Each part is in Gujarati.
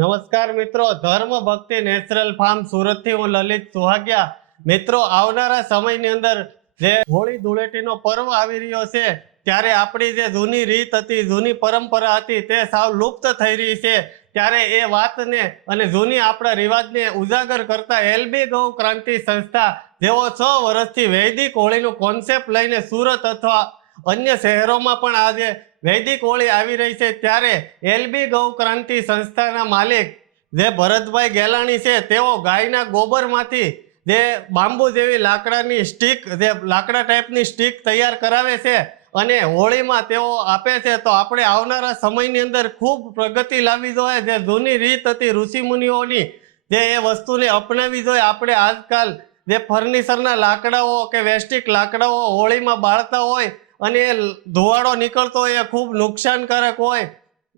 નમસ્કાર મિત્રો, ધર્મ ભક્તિ નેચરલ ફાર્મ સુરતથી હું લલિત સુહાગિયા. મિત્રો, આવનારા સમયની અંદર જે હોળી ધૂળેટીનો પર્વ આવી રહ્યો છે ત્યારે આપણી જે જૂની રીત હતી, જૂની પરંપરા હતી તે સાવ લુપ્ત થઈ રહી છે. ત્યારે એ વાતને અને જૂની આપણા રિવાજને ઉજાગર કરતા એલબી ગૌ ક્રાંતિ સંસ્થા જેઓ 6 વર્ષથી વૈદિક હોળીનું કોન્સેપ્ટ લઈને સુરત અથવા અન્ય શહેરોમાં પણ આજે વૈદિક હોળી આવી રહી છે, ત્યારે એલબી ગૌ ક્રાંતિ સંસ્થાના માલિક જે ભરતભાઈ ગેલાણી છે તેઓ ગાયના ગોબરમાંથી જે બાંબુ જેવી લાકડાની સ્ટીક, જે લાકડા ટાઈપની સ્ટીક તૈયાર કરાવે છે અને હોળીમાં તેઓ આપે છે. તો આપણે આવનારા સમયની અંદર ખૂબ પ્રગતિ લાવવી જોઈએ. જે જૂની રીત હતી ઋષિમુનિઓની, જે એ વસ્તુને અપનાવી જોઈએ. આપણે આજકાલ જે ફર્નિચરના લાકડાઓ કે વેસ્ટિક લાકડાઓ હોળીમાં બાળતા હોય અને એ ધુવાડો નીકળતો હોય, એ ખૂબ નુકસાનકારક હોય.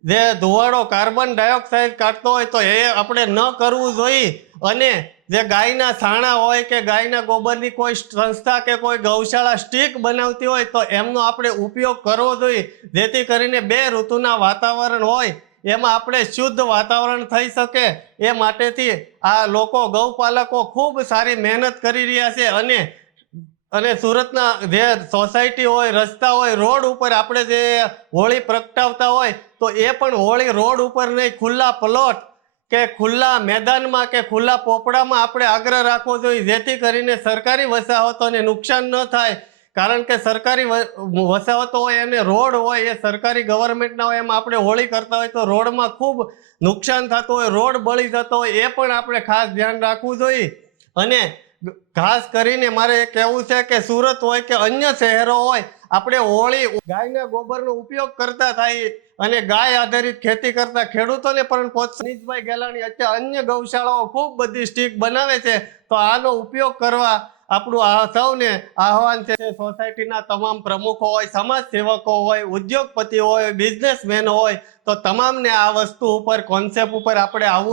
જે ધુવાડો કાર્બન ડાયોક્સાઇડ કાઢતો હોય તો એ આપણે ન કરવું જોઈએ. અને જે ગાયના છાણા હોય કે ગાયના ગોબરની કોઈ સંસ્થા કે કોઈ ગૌશાળા સ્ટીક બનાવતી હોય તો એમનો આપણે ઉપયોગ કરવો જોઈએ, જેથી કરીને 2 ઋતુના વાતાવરણ હોય એમાં આપણે શુદ્ધ વાતાવરણ થઈ શકે. એ માટેથી આ લોકો ગૌપાલકો ખૂબ સારી મહેનત કરી રહ્યા છે. અને સુરતના જે સોસાયટી હોય, રસ્તા હોય, રોડ ઉપર આપણે જે હોળી પ્રગટાવતા હોય તો એ પણ હોળી રોડ ઉપર નહીં, ખુલ્લા પ્લોટ કે ખુલ્લા મેદાનમાં કે ખુલ્લા પોપડામાં આપણે આગ્રહ રાખવો જોઈએ, જેથી કરીને સરકારી વસાહતોને નુકસાન ન થાય. કારણ કે સરકારી વસાહતો હોય અને રોડ હોય એ સરકારી ગવર્મેન્ટના હોય, એમાં આપણે હોળી કરતા હોય તો રોડમાં ખૂબ નુકસાન થતું હોય, રોડ બળી જતો હોય, એ પણ આપણે ખાસ ધ્યાન રાખવું જોઈએ. અને ખાસ કરીને મારે એ કહેવું છે કે સુરત હોય કે અન્ય શહેરો હોય, આપણે હોળી ગાયના ગોબરનો ઉપયોગ કરતા થાય અને ગાય આધારિત ખેતી કરતા ખેડૂતોને પણ પ્રોત્સાહન ગેલાણી અત્યારે અન્ય ગૌશાળાઓ ખૂબ બધી સ્ટીક બનાવે છે, તો આનો ઉપયોગ કરવા આપણું સૌને આહવાન છે. સોસાયટીના તમામ પ્રમુખો હોય, સમાજ સેવકો હોય, ઉદ્યોગપતિઓ હોય, બિઝનેસમેન હોય, તો તમામને આ વસ્તુ ઉપર, કોન્સેપ્ટ ઉપર આપણે આવવું